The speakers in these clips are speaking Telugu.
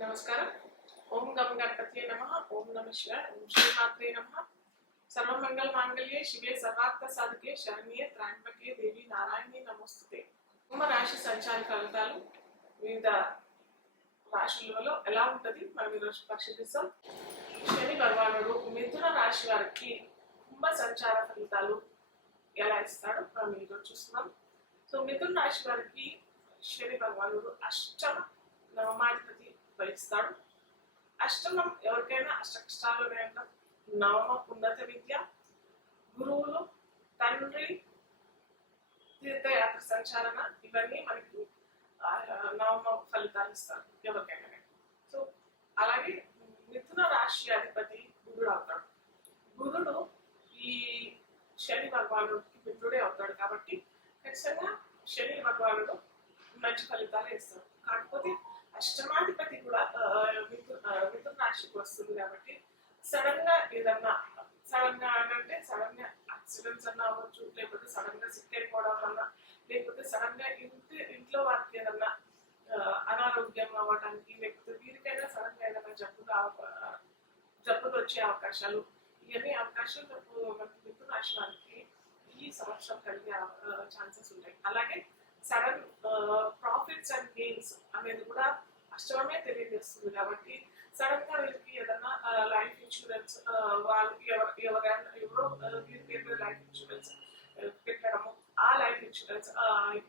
నమస్కారం. ఓం గం గణపతియే నమః. ఓం నమః శివాయ. ఓం శ్రీమాత్రే నమః. సర్వమంగళ మాంగళ్యే శివే సర్వార్థ సాధకే శరణ్యే త్ర్యంబకే దేవి నారాయణి నమోస్తుతే. కుంభరాశి సంచార ఫలితాలు వివిధ రాశులలో ఎలా ఉంటుంది మనం ఈరోజు పరిశీలిస్తాం. శని భగవానుడు మిథున రాశి వారికి కుంభ సంచార ఫలితాలు ఎలా ఇస్తాడో మనం ఈరోజు చూస్తున్నాం. సో మిథున రాశి వారికి శని భగవానుడు అష్టమ నవమాధిపతి వహిస్తాడు. అష్టమం ఎవరికైనా అష్టకష్టాలు ఉన్నాయంట. నవమ ఉన్నత విద్య, గురువులు, తండ్రి, తీర్థయాత్ర సంచారణ, ఇవన్నీ మనకి నవమ ఫలితాలు ఇస్తారు ఎవరికైనా. సో అలాగే మిథున రాశి అధిపతి గురుడు అవుతాడు. గురుడు ఈ శని భగవానుడికి మిత్రుడే అవుతాడు కాబట్టి ఖచ్చితంగా శని భగవానుడు మంచి ఫలితాలు ఇస్తాడు. కాకపోతే అష్టమాధిపతి కూడా మిథున రాశికి వస్తుంది కాబట్టి సడన్ గా ఏదన్నా సడన్ గా యాక్సిడెంట్స్ అన్నా అవ్వచ్చు, లేకపోతే సడన్ గా సిక్ అయిపోవడం అన్నా, లేకపోతే సడన్ గా ఇంట్లో వారికి ఏదన్నా అనారోగ్యం అవ్వడానికి, లేకపోతే వీరికైనా సడన్ గా ఏదైనా జబ్బులు వచ్చే అవకాశాలు, ఇవన్నీ అవకాశాలు మనకి మిథున రాశి వారికి ఈ సంవత్సరం కలిగే ఛాన్సెస్ ఉంటాయి. అలాగే సడన్ ప్రాఫిట్స్ అండ్ గెయిన్స్ అనేది కూడా అష్టమే తెలియజేస్తుంది కాబట్టి సడన్ గా వీళ్ళకి ఏదైనా లైఫ్ ఇన్సూరెన్స్ వాళ్ళకి ఎవరో వీరి పేరు మీద లైఫ్ ఇన్సూరెన్స్ పెట్టడము, ఆ లైఫ్ ఇన్సూరెన్స్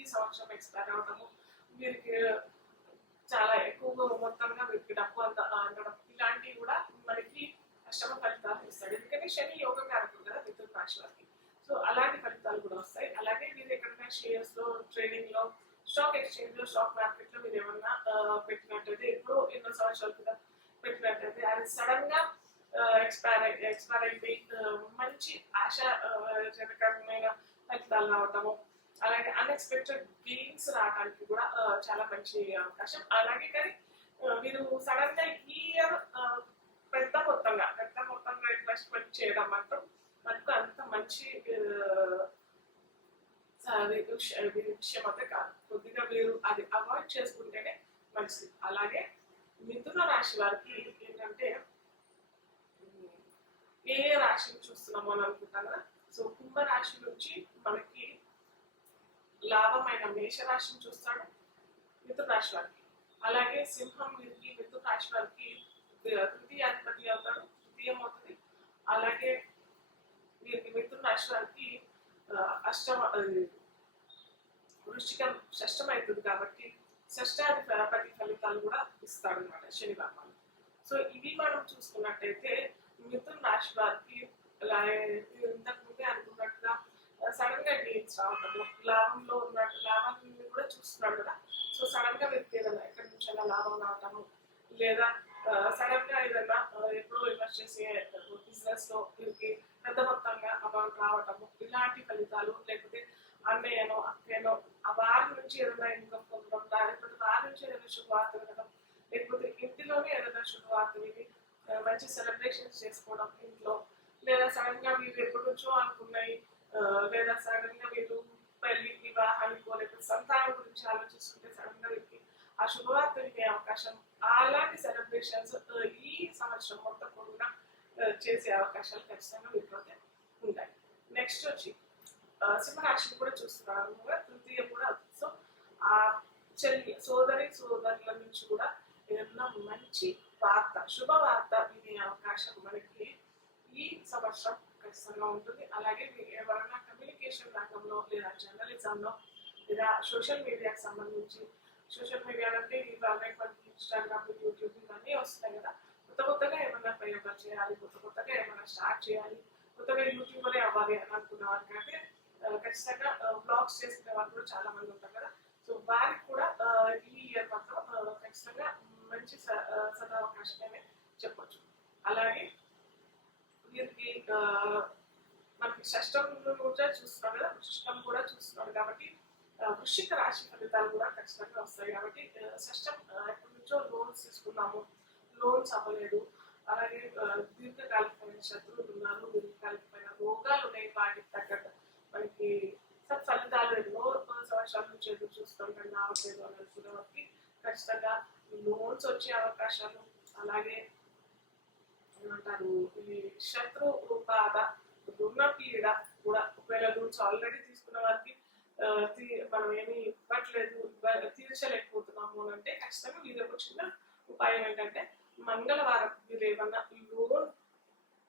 ఈ సంవత్సరం ఎక్స్పైర్ అవడము, వీరికి చాలా ఎక్కువ మొత్తంగా వీరికి డబ్బు అందడం, ఇలాంటివి కూడా మనకి అష్టమ ఫలితాలు ఇస్తాడు. ఎందుకంటే శని యోగ కారకుడు కదా మిథున రాశి వారికి. సో అలాంటి ఫలితాలు కూడా వస్తాయి. అలాగే మీరు ఎక్కడైనా షేర్స్ లో, ట్రేడింగ్ లో, స్టాక్ ఎక్స్చేంజ్ లో, స్టాక్ మార్కెట్ లో మీరు ఏమన్నా పెట్టినట్టయితే, ఎప్పుడో ఎన్నో సంవత్సరాల క్రితం పెట్టినట్టయితే అది సడన్ గా ఎక్స్పైర్ అయిపోయి మంచి ఆశాజనకమైన ఫలితాలు రావటము, అలాగే అన్ఎక్స్పెక్టెడ్ గెయిన్స్ రావడానికి కూడా చాలా మంచి అవకాశం. అలాగే కానీ మీరు సడన్ గా ఈ ఇయర్ పెద్ద మొత్తంగా ఇన్వెస్ట్మెంట్ చేయడం మాత్రం మనకు అంత మంచి విషయం అయితే కాదు. కొద్దిగా మీరు అది అవాయిడ్ చేసుకుంటేనే మంచిది. అలాగే మిథున రాశి వారికి ఏంటంటే ఏ రాశిని చూస్తున్నామో అని అనుకుంటాం కదా. సో కుంభరాశి నుంచి మనకి లాభమైన మేషరాశిని చూస్తాడు మిథున రాశి వారికి. అలాగే సింహం వీరికి మిథున రాశి వారికి తృతీయాధిపతి అవుతాడు, తృతీయం అవుతుంది. అలాగే వీరికి మిథున రాశి వారికి వృశ్చికం షష్టం అవుతుంది కాబట్టి షష్టాధిపతి ఫలితాలు కూడా ఇస్తాడు అనమాట శని భగవానుడు. సో ఇవి మనం చూసుకున్నట్టయితే మిథున రాశి వారికి ఇంతకు ముందే అనుకున్నట్టుగా సడన్ గా గెయిన్స్ రావటము, లాభాన్ని కూడా చూస్తున్నాడు కదా. సో సడన్ గా వీరికి ఏదైనా ఎక్కడి నుంచి అయినా లాభం రావటము, లేదా సడన్ గా ఏదైనా ఎప్పుడో ఇన్వెస్ట్ చేసే బిజినెస్ లో వీరికి పెద్ద మొత్తంగా అమౌంట్ రావటము, ఇలాంటి ఫలితాలు, లేకపోతే అన్నయ్యనో అక్కయ్యనో ఆ వారి నుంచి ఏదైనా ఇన్కమ్ పొందడం, లేకపోతే వారి నుంచి ఏదైనా శుభవార్త వినడం, లేకపోతే ఇంటిలోనే ఏదైనా శుభవార్త విని మంచి సెలబ్రేషన్స్ చేసుకోవడం ఇంట్లో, లేదా సడన్ గా వీరు ఎప్పటి నుంచో అనుకున్నాయి, లేదా సడన్ గా వీరు పెళ్లి, వివాహానికో, లేకపోతే సంతానం గురించి ఆలోచిస్తుంటే సడన్ గా వీరికి ఆ శుభవార్త వినే అవకాశం, అలాంటి సెలబ్రేషన్స్ ఈ సంవత్సరం మొత్తం కూడా చేసే అవకాశాలు ఖచ్చితంగా వీటిలోనే ఉంటాయి. నెక్స్ట్ వచ్చి సింహరాశిని కూడా చూస్తున్నారు, తృతీయం కూడా. సో ఆ సోదరుల నుంచి కూడా ఏదైనా మంచి వార్త, శుభవార్త వినే అవకాశం మనకి ఈ సంవత్సరం ఖచ్చితంగా ఉంటుంది. అలాగే ఎవరైనా కమ్యూనికేషన్ రంగంలో, లేదా జర్నలిజంలో, లేదా సోషల్ మీడియాకి సంబంధించి, సోషల్ మీడియా అంటే ఇన్స్టాగ్రామ్, యూట్యూబ్ ఇవన్నీ వస్తున్నాయి కదా. కొత్తగా ఏమైనా ప్రయోగాలు చేయాలి, కొత్తగా ఏమైనా స్టార్ట్ చేయాలి, కొత్తగా యూట్యూబరే అవ్వాలి అని అనుకున్న వారికంటే ఖచ్చితంగా బ్లాగ్స్ చేసుకునే వాళ్ళు కూడా చాలా మంది ఉంటారు కదా. సో వారికి కూడా ఈ ఇయర్ మాత్రం ఖచ్చితంగా మంచి సదావకాశమే చెప్పొచ్చు. అలాగే వీరికి మనకి షష్టం కూడా చూస్తున్నాం కదా, షష్టం కూడా చూస్తున్నాడు కాబట్టి వృశ్చిక రాశి ఫలితాలు కూడా ఖచ్చితంగా వస్తాయి. కాబట్టి షష్టం ఎప్పటి నుంచో లోన్స్ తీసుకున్నాము, లోన్స్ అవ్వలేదు, అలాగే దీర్ఘకాలికమైన శత్రువులు ఉన్నారు, దీర్ఘకాలికమైన రోగాలు ఉన్నాయి, వాటికి తగ్గట్టు మనకి ఫలితాలు ఎన్నో సంవత్సరాల నుంచి ఎదురు చూస్తాం కానీ రావట్లేదు అని అనుకునే వారికి ఖచ్చితంగా లోన్స్ వచ్చే అవకాశాలు, అలాగే ఏమంటారు ఈ శత్రు బాధ, రుణ పీడ కూడా. ఒకవేళ లోన్స్ ఆల్రెడీ తీసుకున్న వారికి మనం ఏమి ఇవ్వట్లేదు, తీర్చలేకపోతున్నాము అని అంటే ఖచ్చితంగా వీరి ఒక చిన్న ఉపాయం ఏంటంటే మంగళవారం మీరు ఏమన్నా లోన్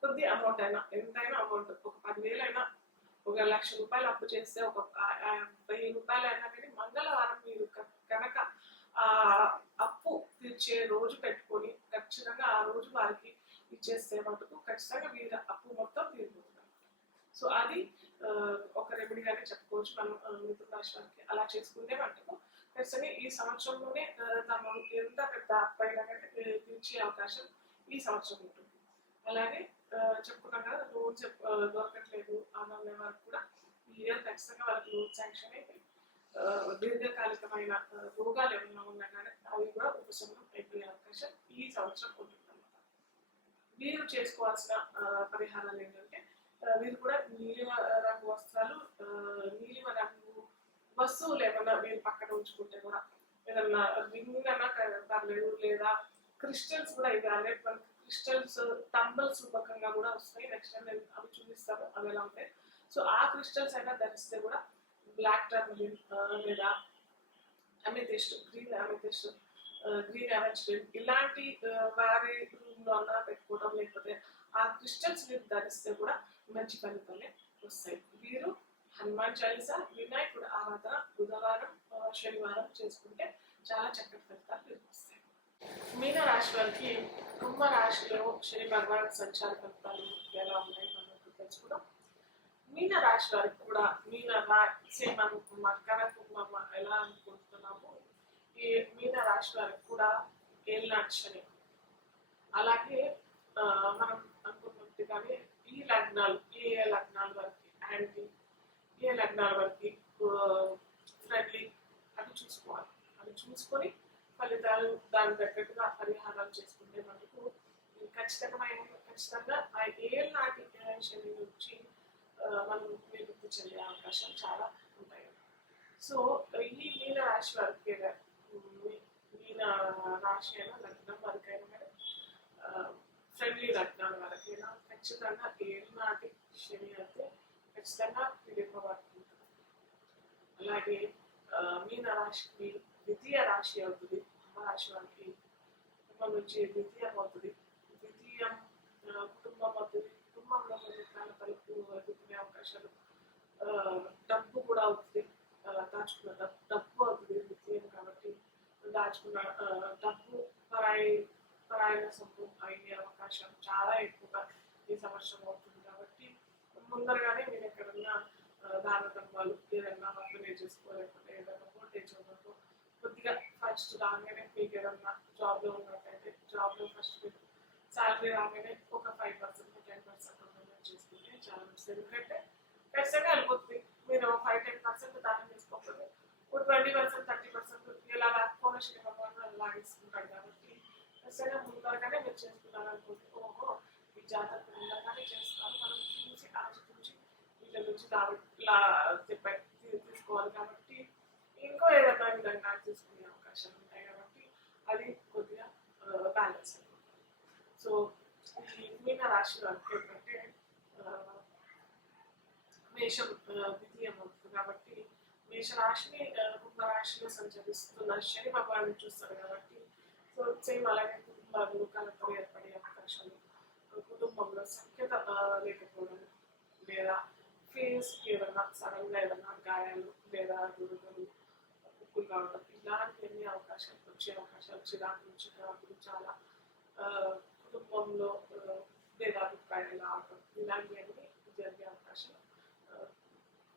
కొద్ది అమౌంట్ అయినా, ఎంతైనా అమౌంట్, ఒక 10,000 అయినా, ఒక 1,00,000 రూపాయలు అప్పు చేస్తే, ఒక 1,000 రూపాయలు అయినా కానీ మంగళవారం మీరు కనుక ఆ అప్పు తీర్చే రోజు పెట్టుకొని ఖచ్చితంగా ఆ రోజు వారికి ఇచ్చేస్తే మటుకు ఖచ్చితంగా మీరు అప్పు మొత్తం తీరిపోతుంది. సో అది ఒక రెమెడీగానే చెప్పుకోవచ్చు మనం మిథున రాశి వారికి. అలా చేసుకుంటే మటుకు ఖచ్చితంగా ఈ సంవత్సరంలోనే తమ ఎంత పెద్ద అప్పు అయినా కానీ తీర్చే అవకాశం ఈ సంవత్సరం ఉంటుంది. అలాగే చెప్పుకున్నాం కదా, లోన్స్ దొరకట్లేదు అనే వారికి కూడా ఈ ఇయర్ ఖచ్చితంగా వాళ్ళకి లోన్ శాంక్షన్ అయిపోయి దీర్ఘకాలికమైన రోగాలు ఏమైనా ఉన్నా కానీ అవి కూడా ఉపశమనం అయిపోయే అవకాశం ఈ సంవత్సరం ఉంటుందన్నమాట. వీరు చేసుకోవాల్సిన పరిహారాలు ఏంటంటే వీరు కూడా నీలిమ రంగు వస్త్రాలు, నీలిమ రంగు వస్తువులు ఏమన్నా వీరు పక్కన ఉంచుకుంటే కూడా, ఏదన్నా రింగ్ అన్నా పర్లేదు, లేదా క్రిస్టల్స్ కూడా ఇవ్వాలి. మనకి క్రిస్టల్స్ టంబల్స్ రూపకంగా కూడా వస్తాయి. నెక్స్ట్ టైం నేను అవి చూపిస్తాను అవి ఎలా ఉంటాయి. సో ఆ క్రిస్టల్స్ అయినా ధరిస్తే కూడా బ్లాక్ టర్మలిన్ లేదా అమెథిస్ట్, గ్రీన్ అమెథిస్ట్, గ్రీన్ అవెన్స్టైన్ ఇలాంటి వారి రూమ్లో అన్నా పెట్టుకోవడం, లేకపోతే ఆ క్రిస్టల్స్ మీరు ధరిస్తే కూడా మంచి ఫలితాలే వస్తాయి. వీరు హనుమాన్ చాలీసా, వినాయకుడు ఆరాధన బుధవారం శనివారం చేసుకుంటే చాలా చక్కటి ఫలితాలు మీరు వస్తాయి. మీన రాశి వారికి కుంభ రాశిలో శని భగవాన్ సంచార ఫలితాలు ఎలా ఉన్నాయి మనం తెలుసుకుందాం. మీన రాశి వారికి కూడా సేమ్ అనుకున్న కనకుంభం ఎలా అనుకుంటున్నాము, ఈ మీన రాశి వారికి కూడా ఏళ్ళనాటి శని. అలాగే మనం అనుకున్నట్టుగానే ఈ లగ్నాలు, ఏ లగ్నాల వరకు యాంటీ, ఏ లగ్నాల వరకు ఫ్రెండ్లీ అది చూసుకోవాలి. అది చూసుకొని ఫలితాలు దాని తగ్గట్టుగా పరిహారాలు చేసుకుంటే మనకు ఖచ్చితంగా ఆ ఏళ్ళనాటి శని నుంచి మనం విముక్తి చెందే అవకాశం చాలా ఉంటాయి. సో ఈ మీన రాశి వారికి, మీన రాశి అయినా లగ్నం వరకైనా కానీ ఫ్రెండ్లీ లగ్నాల వరకైనా ఖచ్చితంగా ఏళ్ళనాటి శని అయితే ఖచ్చితంగా విడిపబడుతుంది. అలాగే మీన రాశికి ద్వితీయ రాశి అవుతుంది. కుంభరాశి వారికి కుటుంబం నుంచి ద్వితీయం అవుతుంది. ద్వితీయం కుటుంబం అవుతుంది. కుటుంబంలో కొన్ని తలుపు ఎదుర్కొనే అవకాశాలు, డబ్బు కూడా అవుతుంది. దాచుకున్న డబ్బు అవుతుంది ద్వితీయం కాబట్టి, దాచుకున్న డబ్బు పరాయణ సొమ్ము అయ్యే అవకాశం చాలా ఎక్కువగా ఈ సంవత్సరం అవుతుంది. కాబట్టి ముందరగానే మీరు ఎక్కడన్నా దాన ధర్మాలు ఏదైనా వర్తనే చేసుకోలేకపోతే, ఏదైనా వోల్టేజ్ ఉన్నట్టు కొద్దిగా ఫస్ట్ రాగానే మీకు ఏదన్నా జాబ్లో ఉన్నట్టయితే జాబ్లో ఫస్ట్ మీకు శాలరీ రాగానే ఒక 5% 10% చేసుకుంటే చాలా మంచిది. ఎందుకంటే ఖచ్చితంగా వెళ్ళిపోతుంది. మీరు 5-10% దానం చేసుకోకపోతే ఒక 20% 30% ఇలా కోనశీల భగవాన్ లాగేసుకుంటాడు. కాబట్టి ఖచ్చితంగా ముందరగానే మీరు చేసుకున్నారు అనుకుంటే, ఓహో ఈ జాతర ముందరగానే చేస్తున్నారు, మనం చూసి ఆచితూచి వీళ్ళ నుంచి తీసుకోవాలి. కాబట్టి ఇంకో ఏదైనా విధంగా తీసుకునే అవకాశాలు ఉంటాయి. కాబట్టి అది కొద్దిగా బ్యాలెన్స్ అయిపోతుంది. సో ఈ మీన రాశి వారికి ఏంటంటే మేషం ద్వితీయం అవుతుంది. కాబట్టి మేషరాశిని కుంభరాశిలో సంచరిస్తున్న శని భగవాన్ని చూస్తారు. కాబట్టి సో సేమ్ అలాగే కుటుంబాలు కలతలు ఏర్పడే అవకాశాలు, కుటుంబంలో సఖ్యత లేకపోవడం, లేదా ఫేస్ ఏదన్నా సడన్గా ఏదన్నా గాయాలు లేదా దురదలు ఉప్పులు కావడం, ఇలాంటి ఎన్ని అవకాశాలు వచ్చే అవకాశాలు, చిరాకులు చాలా కుటుంబంలో భేదాభిప్రాయాలు రావడం, ఇలాంటివన్నీ జరిగే అవకాశం,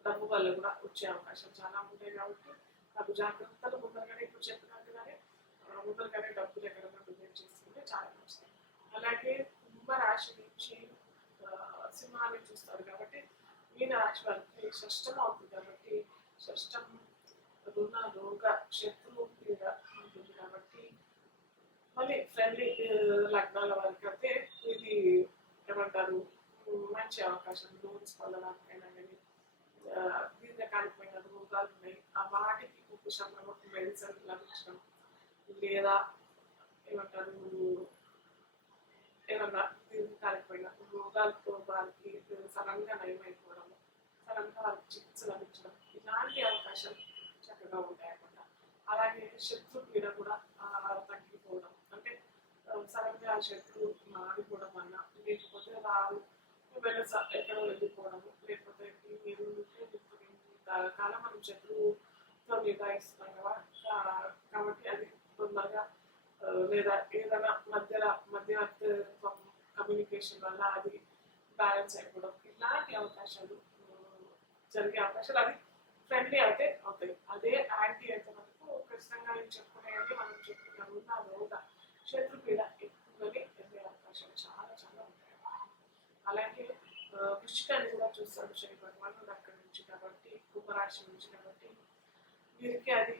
డబ్బు వల్ల కూడా వచ్చే అవకాశం చాలా ఉంటాయి. కాబట్టి నాకు జాగ్రత్తలు ముందరగానే ఇప్పుడు చెప్పినట్టుగానే ముందరగానే డబ్బులు ఎక్కడన్నా డొనేట్ చేసుకుంటే చాలా మంచిది. అలాగే కుంభరాశి నుంచి సింహాన్ని చూస్తారు. కాబట్టి మీన రాశి వారికి షష్టం అవుతుంది. కాబట్టి షష్టం రుణ రోగ శత్రువు మీద ఉంటుంది. కాబట్టి మళ్ళీ ఫ్రెండ్లీ లగ్నాల వారికి అయితే ఇది ఏమంటారు మంచి అవకాశం. లోన్స్ పొందడానికైనా కానీ దీర్ఘకాలికమైన రోగాలు ఉన్నాయి, ఆ వాటికి ఉపశమనం మెడిసిన్ లభించడం, లేదా ఏమంటారు, ఏమన్నా దీర్ఘకాలికమైన రోగాలతో వారికి సడన్గా నయమైపోవడము, సడన్గా వాళ్ళకి చికిత్స లభించడం, ఇలాంటి అవకాశాలు చక్కగా ఉంటాయన్నమాట. అలాగే శత్రు పీడ కూడా తగ్గిపోవడం, అంటే సడన్గా ఆ శత్రువు మాడిపోవడం వల్ల, లేకపోతే వారు ఎక్కడో వెళ్ళిపోవడము, లేకపోతే మీరు కాలం మనం శత్రువుతో నిభాయిస్తున్నాం కదా, కాబట్టి అది తొందరగా లేదా ఏదైనా మధ్యవర్తిత్వం కమ్యూనికేషన్ వల్ల అది బ్యాలెన్స్ అయిపోవడం, ఇలాంటి అవకాశాలు జరిగే అవకాశాలు అది ఫ్రెండ్లీ అయితే అవుతాయి. అదే యాంటీ అయితే మనకు ఖచ్చితంగా నేను చెప్పుకునేది మనం చెప్పుకున్నాము నా రోగ శత్రుపీడ ఎక్కువగానే వెళ్ళే అవకాశాలు చాలా చాలా ఉంటాయి. అలాగే వృశ్చికాన్ని కూడా చూస్తాడు శని భగవానుడు అక్కడి నుంచి కాబట్టి, కుంభరాశి నుంచి కాబట్టి వీరికి అది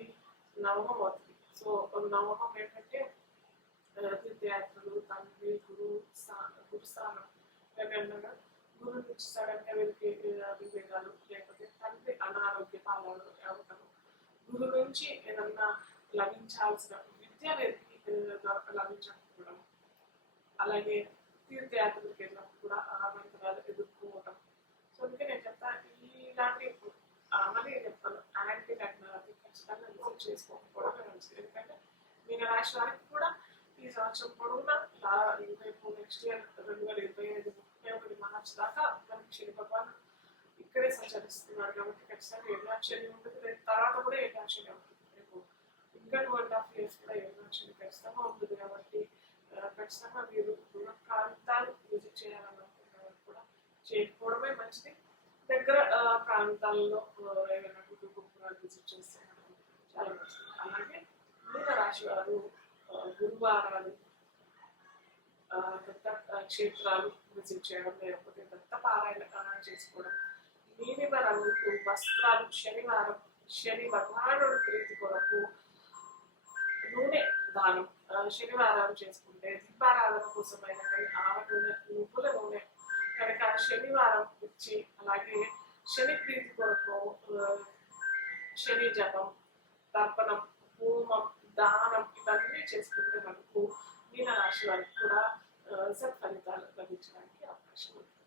నవమం అవుతుంది. సో నవమం ఏంటంటే తీర్థయాత్రలు, తండ్రి గురుస్థానం ఏమైనా గురు నుంచి సడన్గా వీరికి విభేదాలు, లేకపోతే తండ్రి అనారోగ్య పాలన అవ్వటము, గురు నుంచి ఏదన్నా లభించాల్సిన విద్య వీరికి లభించకపోవడం, అలాగే తీర్థయాత్రలకు వెళ్ళినప్పుడు కూడా అనారోగ్యాలు ఎదుర్కోవటం. సో అందుకే నేను చెప్తాను, ఇలాంటి మళ్ళీ చెప్తాను, యాంటీ టెక్నాలజీ ఖచ్చితంగా రిసీవ్ చేసుకోకపోవడమే మంచిది. ఎందుకంటే మీన రాశి వారికి కూడా ఈ సంవత్సరం పొడవునా రేపు నెక్స్ట్ ఇయర్ 2025 31 మార్చి దాకా మనకి శని భగవాన్ ఇక్కడే సంచరిస్తున్నారు కాబట్టి ఖచ్చితంగా ఏకాక్షరి ఉంటుంది. రేపు తర్వాత కూడా ఏకాక్షరి ఉంటుంది. రేపు ఇంకా 2.5 years కూడా ఏకాక్షరి ఖచ్చితంగా ఉంటుంది. కాబట్టి ఖచ్చితంగా మీరు దూర ప్రాంతాలు విజిట్ చేయాలనుకుంటున్న కూడా చేయకపోవడమే మంచిది. దగ్గర ప్రాంతాల్లో ఏమైనా కుటుంబాలు విజిట్ చేస్తే చాలా మంచిది. అలాగే మీన రాశి వారు గురువారాలు దత్త క్షేత్రాలు విజిట్ చేయడం, లేకపోతే దత్త పారాయణ చేసుకోవడం, నీలిమ రంగు వస్త్రాలు శనివారం శని భగవానుడు ప్రీతి కొరకు నూనె దానం శనివారాలు చేసుకుంటే, దీపారాధన కోసమైన కానీ ఆవ నూనె, నువ్వుల నూనె కనుక శనివారం ఇచ్చి, అలాగే శని ప్రీతి కొరకు శని జపం, తర్పణం, హోమం, దానం ఇవన్నీ చేసుకుంటే మనకు మీన రాశి వారికి కూడా సత్ఫలితాలు లభించడానికి అవకాశం ఉంది.